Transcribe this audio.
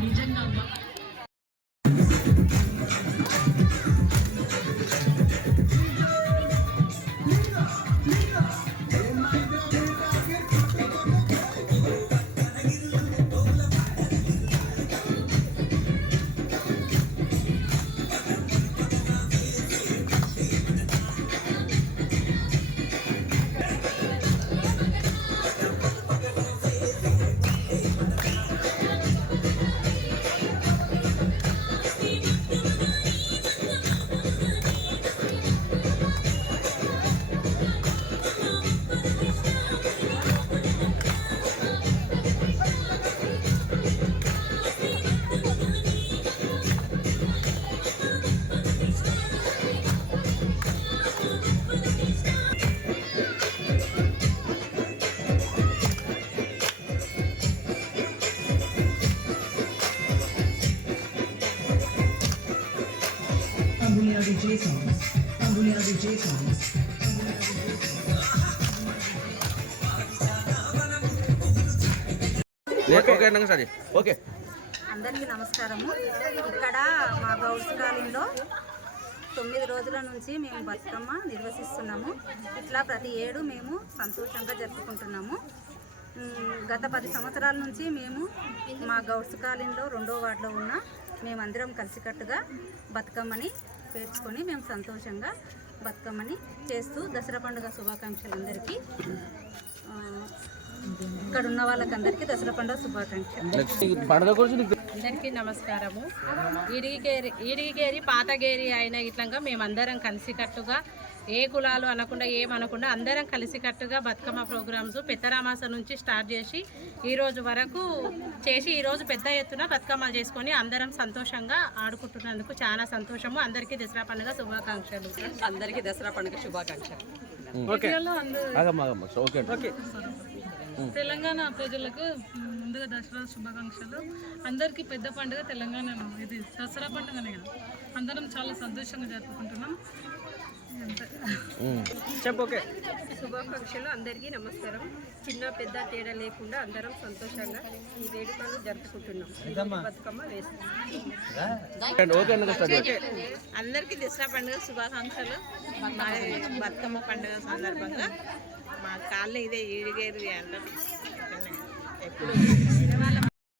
నిజంగా ఓకే. సరే ఓకే. అందరికీ నమస్కారము. ఇక్కడ మా గౌడ్స్ కాలనీలో తొమ్మిది రోజుల నుంచి మేము బతుకమ్మ నిర్వహిస్తున్నాము ఇట్లా ప్రతి ఏడు మేము సంతోషంగా జరుపుకుంటున్నాము. గత పది సంవత్సరాల నుంచి మేము మా గౌడ్స్ కాలనీలో రెండో వార్డులో ఉన్న మేమందరం కలిసికట్టుగా బతుకమ్మని పేర్చుకొని మేము సంతోషంగా బతుకమ్మని చేస్తూ దసరా పండుగ శుభాకాంక్షలు అందరికీ ఇక్కడ ఉన్న వాళ్ళకందరికీ దసరా పండుగ శుభాకాంక్షలు. అందరికీ నమస్కారము. ఈడిగికేరి ఈడిగికేరి పాతగేరి అయిన ఇట్లంగా మేమందరం కలిసికట్టుగా ఏ కులాలు అనకుండా ఏమనకుండా అందరం కలిసికట్టుగా బతుకమ్మ ప్రోగ్రామ్స్ పెద్దరామాస నుంచి స్టార్ట్ చేసి ఈ రోజు వరకు చేసి ఈ రోజు పెద్ద ఎత్తున బతుకమ్మలు చేసుకొని అందరం సంతోషంగా ఆడుకుంటున్నందుకు చాలా సంతోషము. అందరికీ దసరా పండుగ శుభాకాంక్షలు. అందరికీ దసరా పండుగ శుభాకాంక్షలు. తెలంగాణ ప్రజలకు ముందుగా దసరా శుభాకాంక్షలు. అందరికీ పెద్ద పండుగ తెలంగాణలో ఇది. దసరా పండుగనే కదా. అందరం చాలా సంతోషంగా జరుపుకుంటున్నాం. చెప్పు ఓకే. శుభాకాంక్షలు అందరికీ నమస్కారం. చిన్న పెద్ద తేడా లేకుండా అందరం సంతోషంగా ఈ వేడుకలు జరుపుకుంటున్నాం. బతుకమ్మ అందరికీ దసరా పండుగ శుభాకాంక్షలు. బతుకమ్మ పండుగ సందర్భంగా మా కాళ్ళు ఇదే ఈడిగేరి అంటారు. ఎప్పుడు